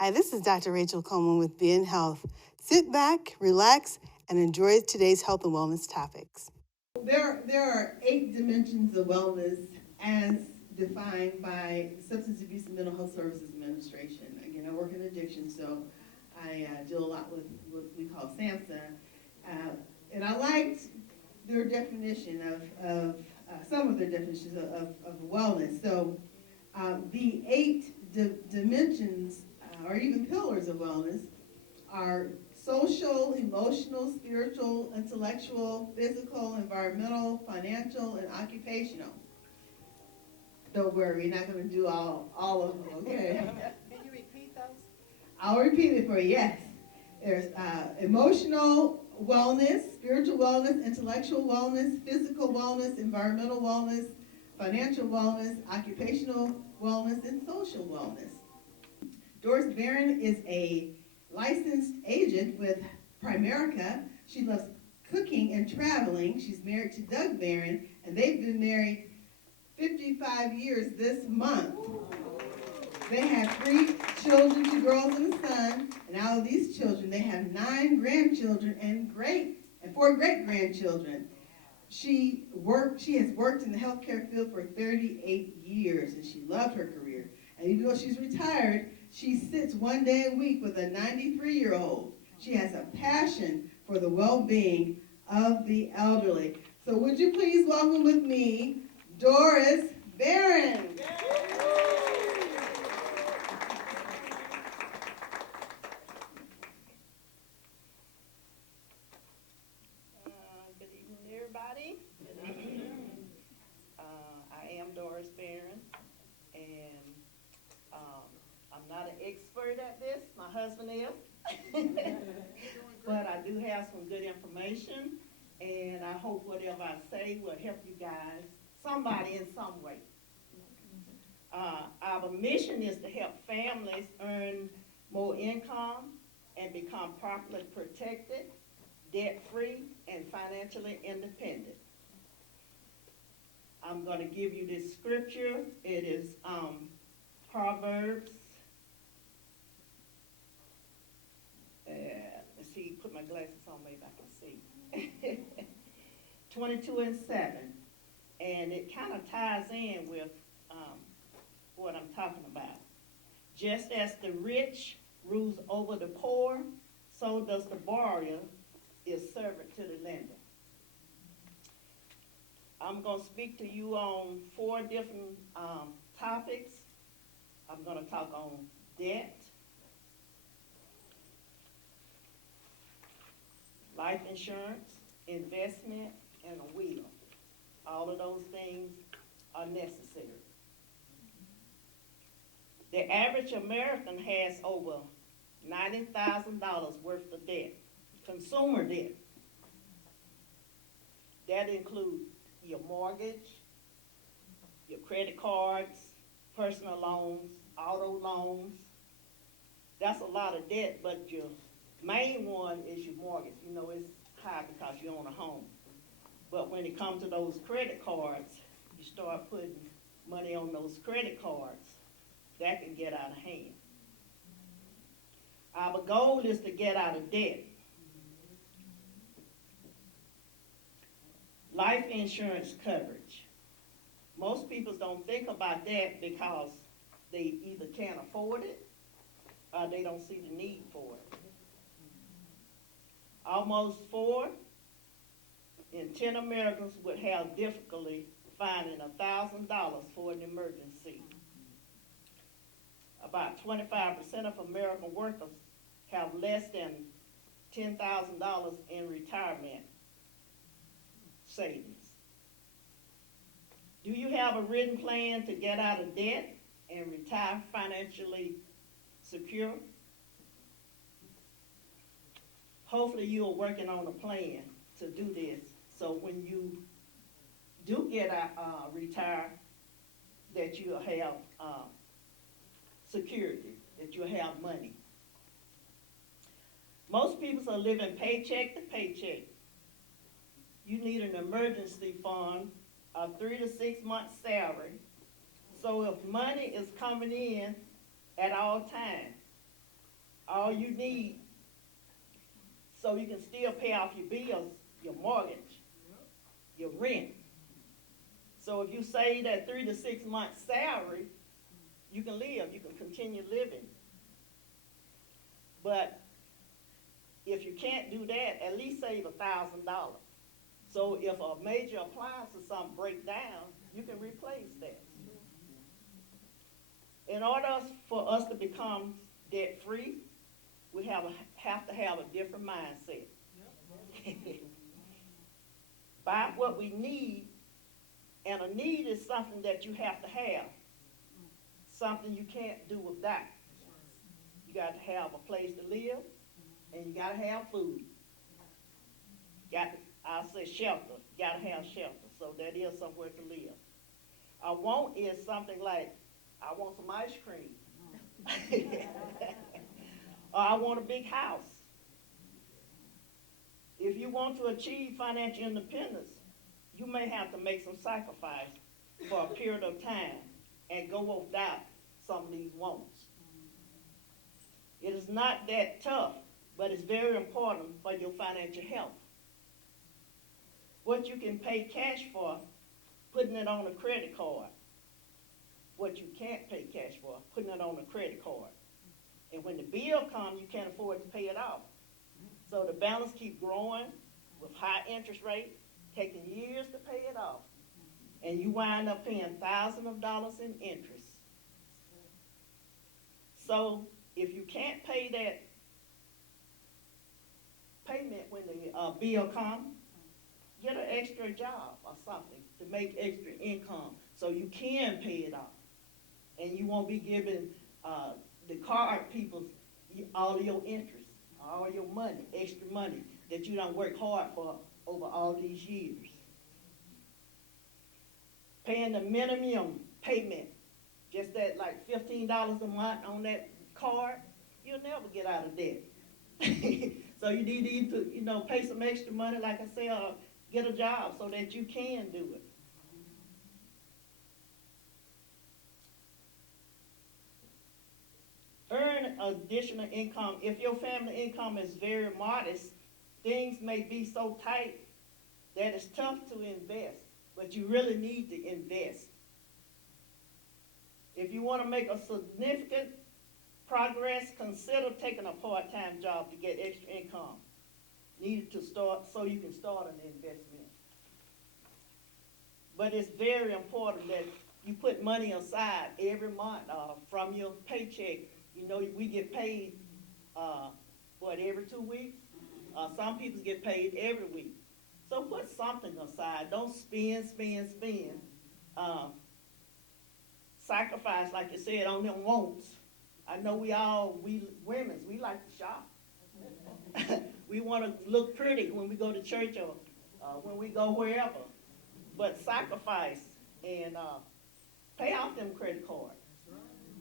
Hi, this is Dr. Rachael Coleman with Be in Health. Sit back, relax, and enjoy today's health and wellness topics. There are 8 dimensions of wellness as defined by the Substance Abuse and Mental Health Services Administration. Again, I work in addiction, so I deal a lot with what we call SAMHSA. And I liked their definition of some of their definitions of wellness. So the 8 dimensions or even pillars of wellness are social, emotional, spiritual, intellectual, physical, environmental, financial, and occupational. Don't worry, we're not going to do all of them, okay? Can you repeat those? I'll repeat it for you, yes. There's emotional wellness, spiritual wellness, intellectual wellness, physical wellness, environmental wellness, financial wellness, occupational wellness, and social wellness. Doris Barron is a licensed agent with Primerica. She loves cooking and traveling. She's married to Doug Barron, and they've been married 55 years this month. They have 3 children, 2 girls and a son, and out of these children, they have 9 grandchildren and 4 great-grandchildren. She has worked in the healthcare field for 38 years, and she loved her career. And even though she's retired, she sits one day a week with a 93-year-old. She has a passion for the well-being of the elderly. So would you please welcome with me, Doris Barron. Good evening, everybody. I am Doris Barron, and I'm not an expert at this. My husband is. But I do have some good information, and I hope whatever I say will help you guys, somebody in some way. Our mission is to help families earn more income and become properly protected, debt-free, and financially independent. I'm going to give you this scripture. It is Proverbs. Let's see, put my glasses on, maybe I can see. 22:7. And it kind of ties in with what I'm talking about. Just as the rich rules over the poor, so does the borrower is servant to the lender. I'm going to speak to you on 4 different topics. I'm going to talk on debt, life insurance, investment, and a will. All of those things are necessary. The average American has over $90,000 worth of debt, consumer debt. That includes your mortgage, your credit cards, personal loans, auto loans. That's a lot of debt, but your main one is your mortgage. You know, it's high because you own a home. But when it comes to those credit cards, you start putting money on those credit cards, that can get out of hand. Our goal is to get out of debt. Life insurance coverage. Most people don't think about that because they either can't afford it or they don't see the need for it. Almost 4 in 10 Americans would have difficulty finding $1,000 for an emergency. About 25% of American workers have less than $10,000 in retirement savings. Do you have a written plan to get out of debt and retire financially secure? Hopefully you are working on a plan to do this, so when you do get out, retire, that you'll have security, that you'll have money. Most people are living paycheck to paycheck. You need an emergency fund of 3 to 6 months' salary. So if money is coming in at all times, all you need, so you can still pay off your bills, your mortgage, your rent. So if you save that 3 to 6 months salary, you can live, you can continue living. But if you can't do that, at least save $1,000. So if a major appliance or something break down, you can replace that. In order for us to become debt-free, we have to have a different mindset. Buy what we need, and a need is something that you have to have, something you can't do without. You got to have a place to live, and you got to have food. I'll say shelter. You got to have shelter, so that is somewhere to live. A want is something like, I want some ice cream. Or I want a big house. If you want to achieve financial independence, you may have to make some sacrifice for a period of time and go without some of these wants. It is not that tough, but it's very important for your financial health. What you can pay cash for, putting it on a credit card. What you can't pay cash for, putting it on a credit card. And when the bill comes, you can't afford to pay it off. So the balance keeps growing with high interest rate, taking years to pay it off. And you wind up paying thousands of dollars in interest. So if you can't pay that payment when the bill comes, get an extra job or something to make extra income so you can pay it off. And you won't be giving the card people all of your interest, all your money, extra money that you done worked hard for over all these years. Paying the minimum payment, just that like $15 a month on that card, you'll never get out of debt. So you need to, pay some extra money, like I said, get a job so that you can do it. Earn additional income. If your family income is very modest, things may be so tight that it's tough to invest, but you really need to invest. If you want to make a significant progress, consider taking a part-time job to get extra income needed to start so you can start an investment. But it's very important that you put money aside every month from your paycheck. We get paid, every 2 weeks? Some people get paid every week. So put something aside. Don't spend. Sacrifice, like you said, on them wants. I know we women, we like to shop. We want to look pretty when we go to church or when we go wherever. But sacrifice and pay off them credit cards.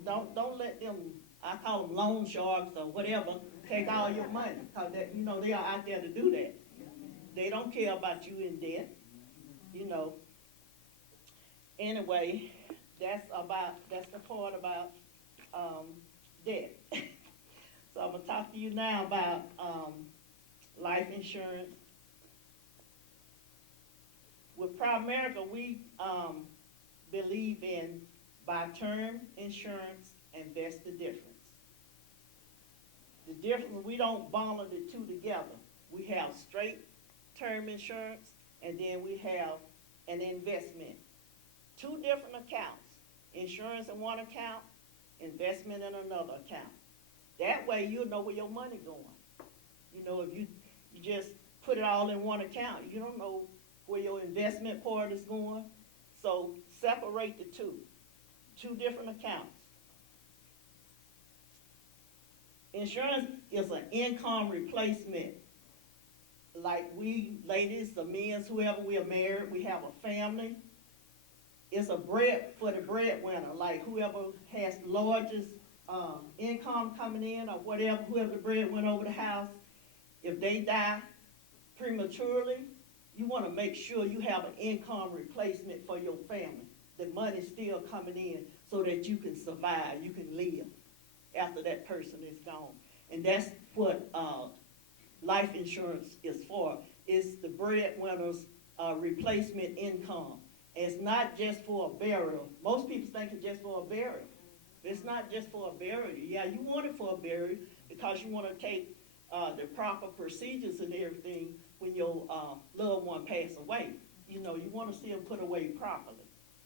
Don't let them, I call them loan sharks or whatever, take all your money. Because they are out there to do that. They don't care about you in debt. Anyway, that's the part about debt. So I'm going to talk to you now about life insurance. With Primerica, we believe in buy term insurance and vest the difference. The difference, we don't bundle the two together. We have straight term insurance, and then we have an investment. Two different accounts. Insurance in one account, investment in another account. That way you'll know where your money going. If you just put it all in one account, you don't know where your investment part is going. So separate the two different accounts. Insurance is an income replacement. Like we ladies, the men, whoever we are married, we have a family. It's a bread for the breadwinner, like whoever has the largest income coming in or whatever, whoever the breadwinner over the house. If they die prematurely, you want to make sure you have an income replacement for your family. The money's still coming in so that you can survive, you can live after that person is gone. And that's what life insurance is for. It's the breadwinner's replacement income. It's not just for a burial. Most people think it's just for a burial. It's not just for a burial. Yeah, you want it for a burial because you want to take the proper procedures and everything when your loved one pass away. You know, you want to see them put away properly.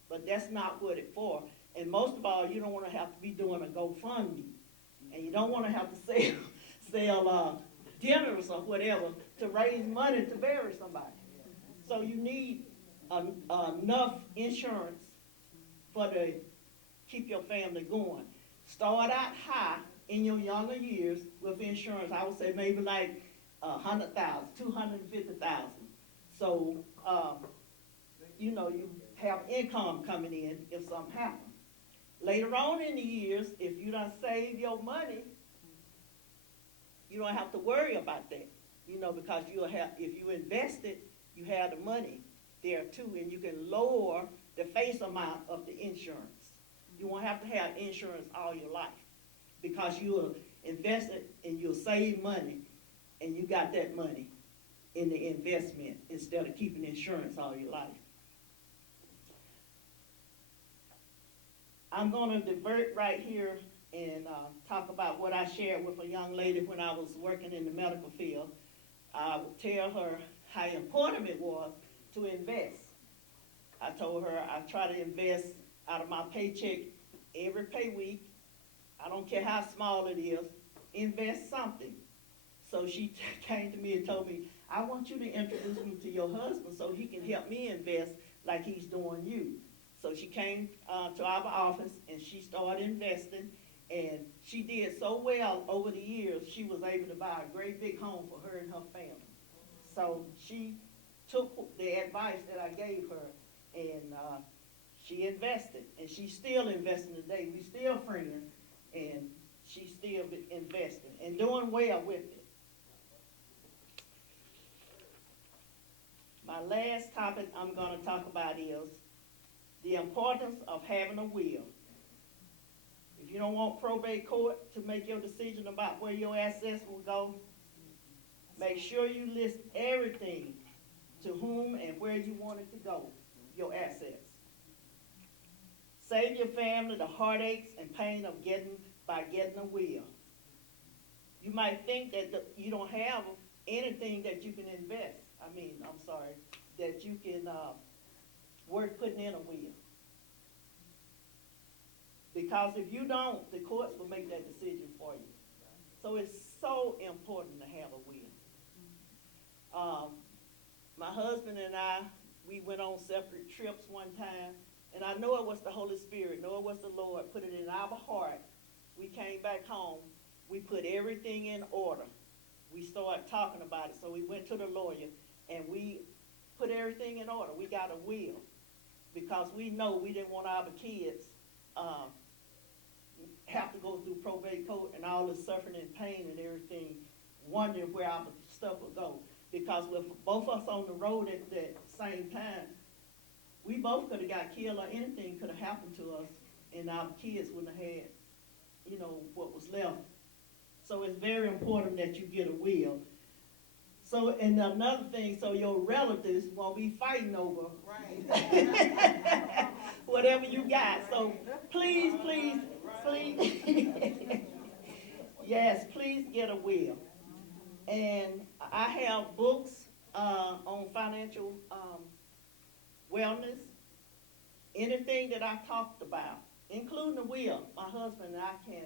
But that's not what it's for. And most of all, you don't want to have to be doing a GoFundMe. And you don't want to have to sell dinners or whatever to raise money to bury somebody. So you need enough insurance for to keep your family going. Start out high in your younger years with insurance. I would say maybe like 100,000, 250,000. So you know you have income coming in if something happens. Later on in the years, if you don't save your money, you don't have to worry about that. You know, because you'll have, if you invest it, you have the money there too, and you can lower the face amount of the insurance. You won't have to have insurance all your life because you'll invest it and you'll save money, and you got that money in the investment instead of keeping insurance all your life. I'm going to divert right here and talk about what I shared with a young lady when I was working in the medical field. I would tell her how important it was to invest. I told her I try to invest out of my paycheck every pay week. I don't care how small it is, invest something. So she came to me and told me, I want you to introduce me to your husband so he can help me invest like he's doing you. So she came to our office and she started investing, and she did so well over the years, she was able to buy a great big home for her and her family. So she took the advice that I gave her, and she invested, and she's still investing today. We still friends, and she's still investing and doing well with it. My last topic I'm going to talk about is the importance of having a will. If you don't want probate court to make your decision about where your assets will go, make sure you list everything to whom and where you want it to go, your assets. Save your family the heartaches and pain of getting a will. You might think that you don't have anything that you can invest. That you can worth putting in a will. Because if you don't, the courts will make that decision for you. So it's so important to have a will. My husband and I, we went on separate trips one time, and I know it was the Holy Spirit, know it was the Lord, put it in our heart. We came back home, we put everything in order. We started talking about it, so we went to the lawyer, and we put everything in order. We got a will, because we know we didn't want our kids have to go through probate court and all the suffering and pain and everything, wondering where our stuff would go. Because with both of us on the road at that same time, we both could have got killed, or anything could have happened to us, and our kids wouldn't have had, what was left. So it's very important that you get a will. So, and another thing, so your relatives won't be fighting over whatever you got. So please, yes, please get a will. And I have books on financial wellness, anything that I talked about, including the will. My husband and I can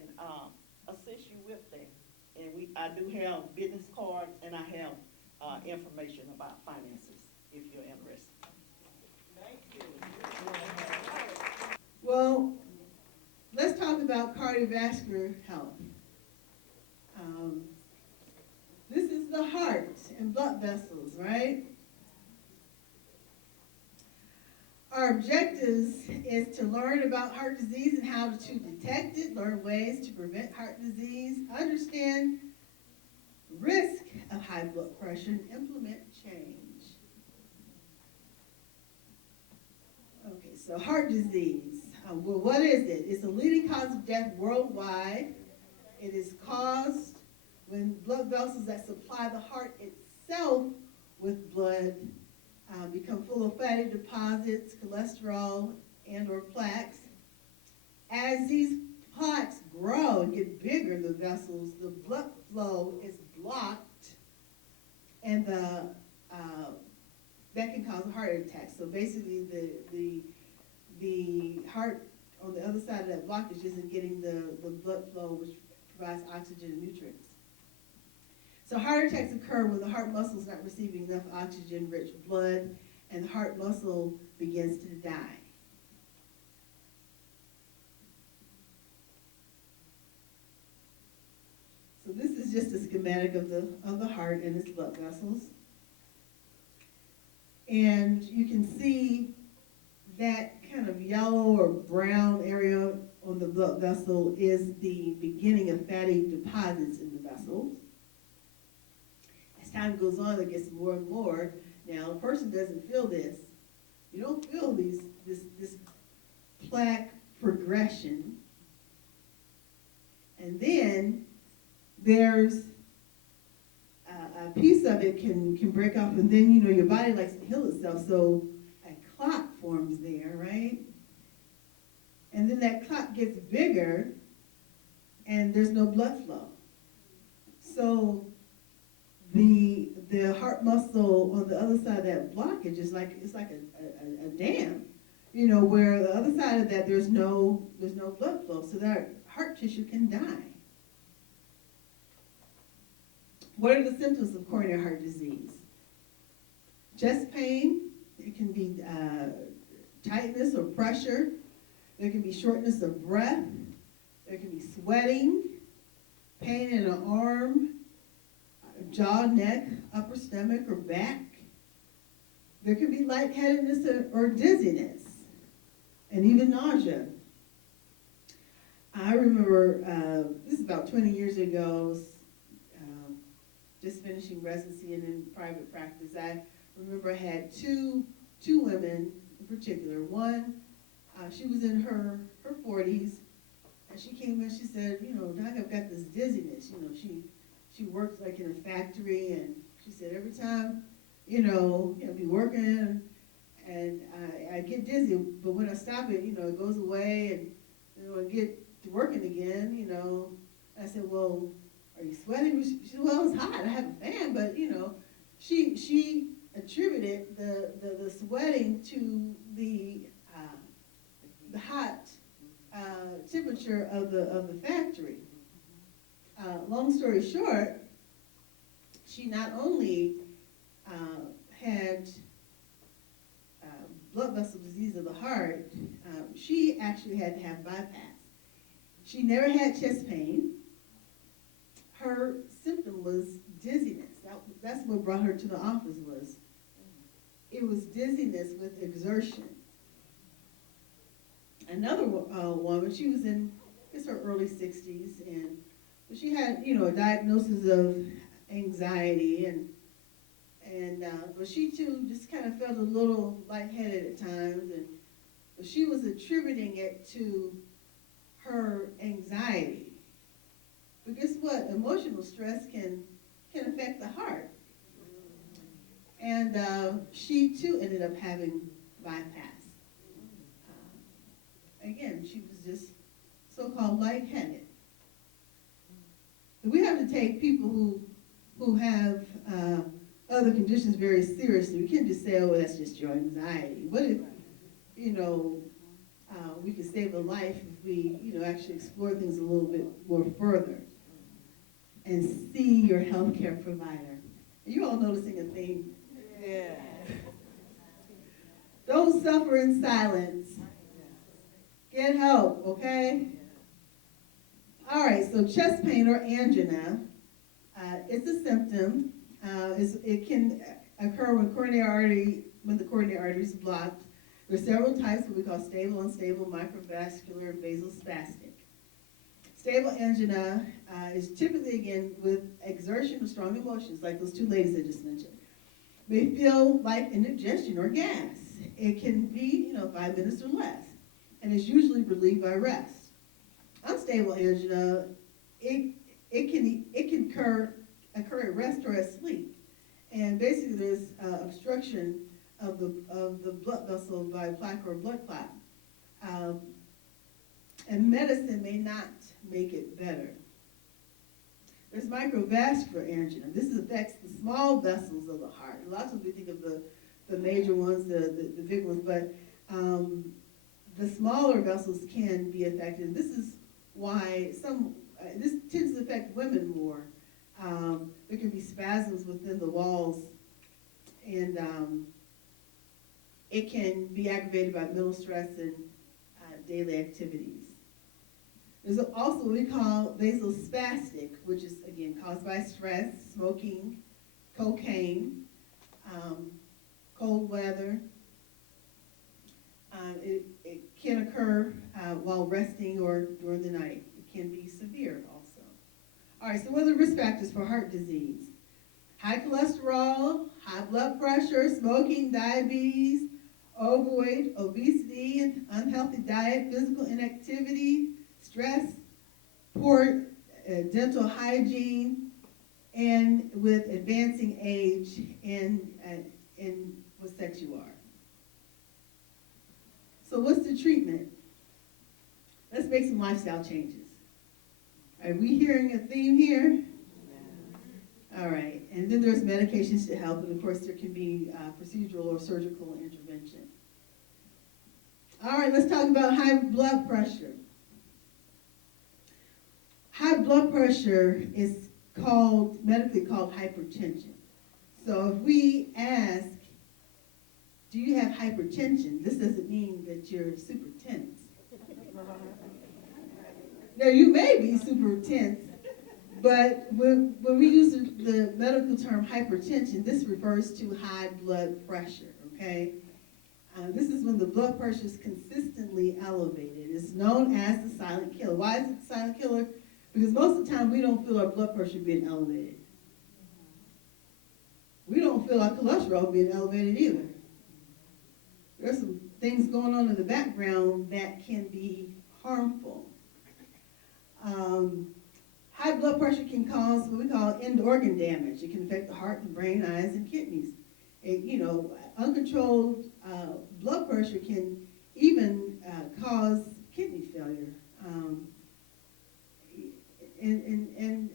assist you with that. And I do have business cards, and I have information about finances if you're interested. Thank you. Well, let's talk about cardiovascular health. This is the heart and blood vessels, right? Our objectives is to learn about heart disease and how to detect it, learn ways to prevent heart disease, understand risk of high blood pressure, and implement change. Okay, so heart disease. Well, what is it? It's a leading cause of death worldwide. It is caused When blood vessels that supply the heart itself with blood become full of fatty deposits, cholesterol, and or plaques, as these plaques grow and get bigger, the vessels, the blood flow is blocked, and that can cause a heart attack. So basically, the heart on the other side of that blockage isn't getting the blood flow, which provides oxygen and nutrients. So heart attacks occur when the heart muscle is not receiving enough oxygen-rich blood, and the heart muscle begins to die. So this is just a schematic of the heart and its blood vessels. And you can see that kind of yellow or brown area on the blood vessel is the beginning of fatty deposits in the vessels. As time goes on, it gets more and more. Now, a person doesn't feel this. You don't feel this plaque progression. And then there's a piece of it can break off, and then, your body likes to heal itself, so a clot forms there, right? And then that clot gets bigger, and there's no blood flow. So the heart muscle on the other side of that blockage is like a dam, where the other side of that there's no blood flow, so that heart tissue can die. What are the symptoms of coronary heart disease? Chest pain. It can be tightness or pressure. There can be shortness of breath. There can be sweating, pain in an arm, jaw, neck, upper stomach, or back. There can be lightheadedness or dizziness, and even nausea. I remember, this is about 20 years ago, just finishing residency and in private practice. I remember I had two women in particular. One, she was in her 40s, and she came in, she said, Doc, I've got this dizziness. She works like in a factory, and she said every time, be working, and I get dizzy, but when I stop it, it goes away, and I get to working again, I said, well, are you sweating? She said, well, it's hot. I have a fan, but she attributed the sweating to the hot temperature of the factory. Long story short, she not only had blood vessel disease of the heart, she actually had to have bypass. She never had chest pain. Her symptom was dizziness. That's what brought her to the office it was dizziness with exertion. Another woman, she was in, her early 60s, and she had, a diagnosis of anxiety, but she too just kind of felt a little lightheaded at times, and she was attributing it to her anxiety. But guess what? Emotional stress can affect the heart. And she too ended up having bypass. Again, she was just so-called lightheaded. So we have to take people who have other conditions very seriously. We can't just say, oh, that's just your anxiety. What if, we could save a life if we, actually explore things a little bit more further and see your healthcare provider. Are you all noticing a theme? Yeah. Don't suffer in silence. Get help, okay? All right, so chest pain or angina, it's a symptom. It can occur when the coronary artery is blocked. There are several types, what we call stable, unstable, microvascular, and vasospastic. Stable angina is typically, again, with exertion of strong emotions, like those two ladies I just mentioned. May feel like indigestion or gas. It can be, 5 minutes or less, and it's usually relieved by rest. Unstable angina, it it can occur at rest or at sleep. And basically there's obstruction of the blood vessel by plaque or blood clot. Um, and medicine may not make it better. There's microvascular angina. This affects the small vessels of the heart. A lot of times we think of the major ones, the big ones, but the smaller vessels can be affected. This is why this tends to affect women more. There can be spasms within the walls, and it can be aggravated by mental stress and daily activities. There's also what we call vasospastic, which is, again, caused by stress, smoking, cocaine, cold weather. It can occur while resting or during the night. It can be severe also. All right, so what are the risk factors for heart disease? High cholesterol, high blood pressure, smoking, diabetes, overweight, obesity, unhealthy diet, physical inactivity, stress, poor dental hygiene, and with advancing age and what sex you are. So what's the treatment? Let's make some lifestyle changes. Are we hearing a theme here? All right, and then there's medications to help, and of course there can be procedural or surgical intervention. All right, let's talk about high blood pressure. High blood pressure is medically called hypertension. So if we ask, do you have hypertension? This doesn't mean that you're super tense. Now, you may be super tense, but when we use the medical term hypertension, this refers to high blood pressure, okay? This is when the blood pressure is consistently elevated. It's known as the silent killer. Why is it the silent killer? Because most of the time we don't feel our blood pressure being elevated. We don't feel our cholesterol being elevated either. There's some things going on in the background that can be harmful. High blood pressure can cause what we call end organ damage. It can affect the heart, the brain, eyes, and kidneys. Uncontrolled blood pressure can even cause kidney failure.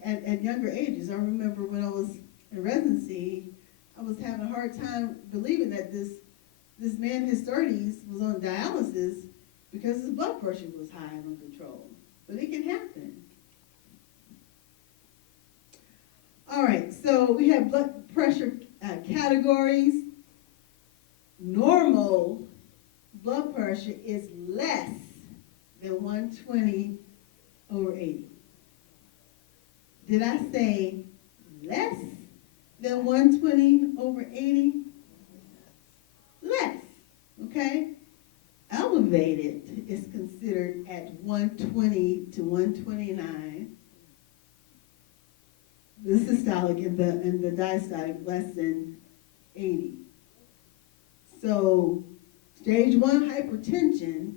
At younger ages, I remember when I was in residency, I was having a hard time believing that this man in his 30s was on dialysis because his blood pressure was high and uncontrolled. But it can happen. All right, so we have blood pressure categories. Normal blood pressure is less than 120 over 80. Did I say less than 120 over 80? Less, okay? Elevated is considered at 120 to 129. The systolic and the diastolic less than 80. So stage 1 hypertension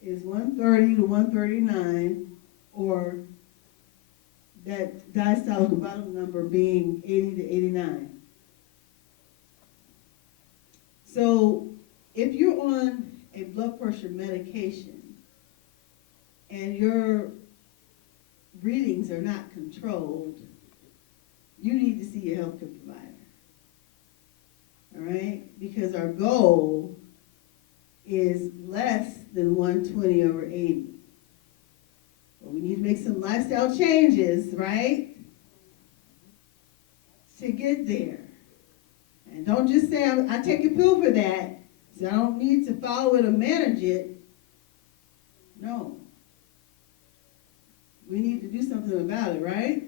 is 130 to 139, or that diastolic bottom number being 80 to 89. So if you're on a blood pressure medication and your readings are not controlled, you need to see your healthcare provider. All right? Because our goal is less than 120 over 80. But we need to make some lifestyle changes, right? To get there. And don't just say, I take a pill for that, so I don't need to follow it or manage it. No. We need to do something about it, right?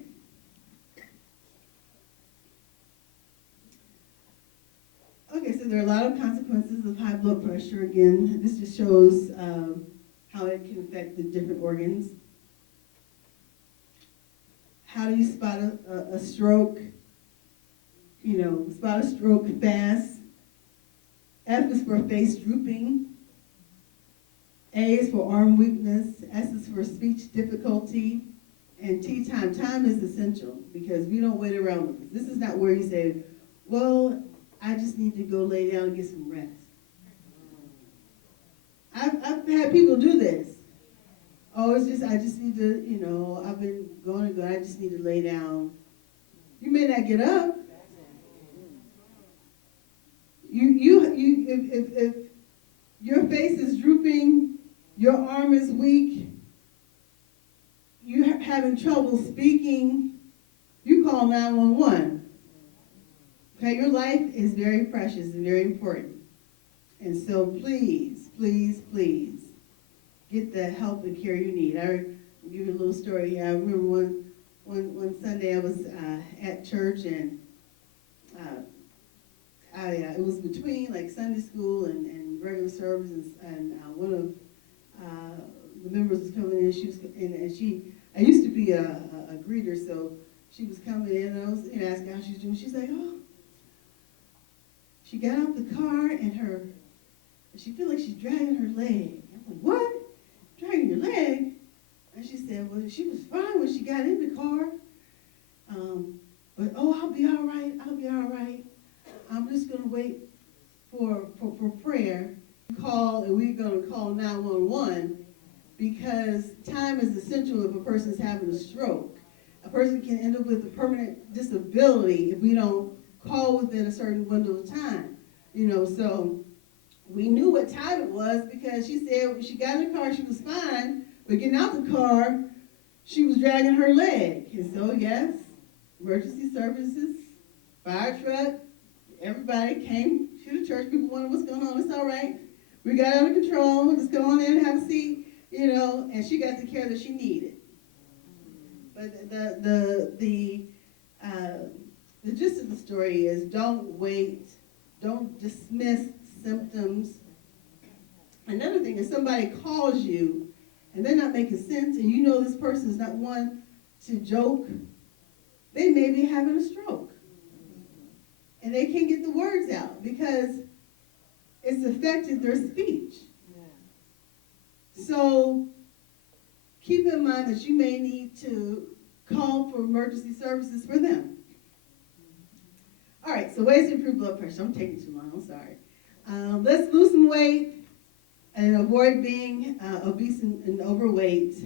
Okay, so there are a lot of consequences of high blood pressure. Again, this just shows how it can affect the different organs. How do you spot a stroke? Spot a stroke fast. F is for face drooping. A is for arm weakness. S is for speech difficulty. And tea time. Time is essential because we don't wait around. This is not where you say, well, I just need to go lay down and get some rest. I've had people do this. Oh, it's just, I just need to, I've been going to go, I just need to lay down. You may not get up. If your face is drooping, your arm is weak, you're having trouble speaking, you call 911. Okay, your life is very precious and very important. And so please, please, please, get the help and care you need. I'll give you a little story. I remember one Sunday I was at church, and it was between like Sunday school and regular services, and one of the members was coming in. She was, and I used to be a greeter, so she was coming in, and I was asking how she's doing. She's like, oh, she got out the car, and she feel like she's dragging her leg. I'm like, what? Dragging your leg? And she said, well, she was fine when she got in the car. But, oh, I'll be all right. I'll be all right. I'm just going to wait for prayer. We're going to call 911 because time is essential if a person's having a stroke. A person can end up with a permanent disability if we don't call within a certain window of time. So we knew what time it was because she said when she got in the car, she was fine, but getting out the car, she was dragging her leg. And so, yes, emergency services, fire truck, everybody came to the church. People wondered what's going on. It's all right. We got it under control. We'll just go on in and have a seat, and she got the care that she needed. But the gist of the story is don't wait, don't dismiss symptoms. Another thing is somebody calls you and they're not making sense, and this person is not one to joke. They may be having a stroke. And they can't get the words out because it's affected their speech. So keep in mind that you may need to call for emergency services for them. All right, so ways to improve blood pressure. I'm taking too long, I'm sorry. Let's lose some weight and avoid being obese and overweight.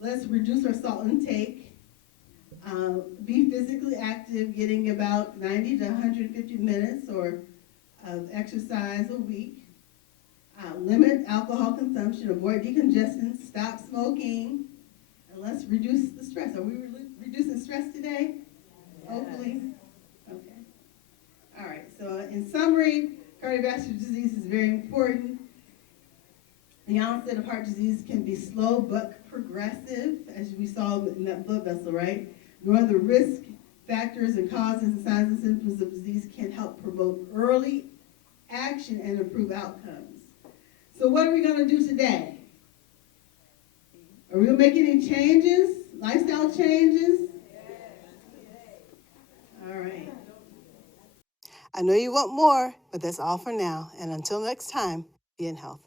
Let's reduce our salt intake. Be physically active, getting about 90 to 150 minutes of exercise a week. Limit alcohol consumption, avoid decongestant, stop smoking, and let's reduce the stress. Are we reducing stress today? Yes. Hopefully. Okay. All right, so in summary, cardiovascular disease is very important. The onset of heart disease can be slow but progressive, as we saw in that blood vessel, right? Knowing the risk factors and causes and signs and symptoms of disease can help promote early action and improve outcomes. So what are we going to do today? Are we going to make any changes, lifestyle changes? All right. I know you want more, but that's all for now. And until next time, be in health.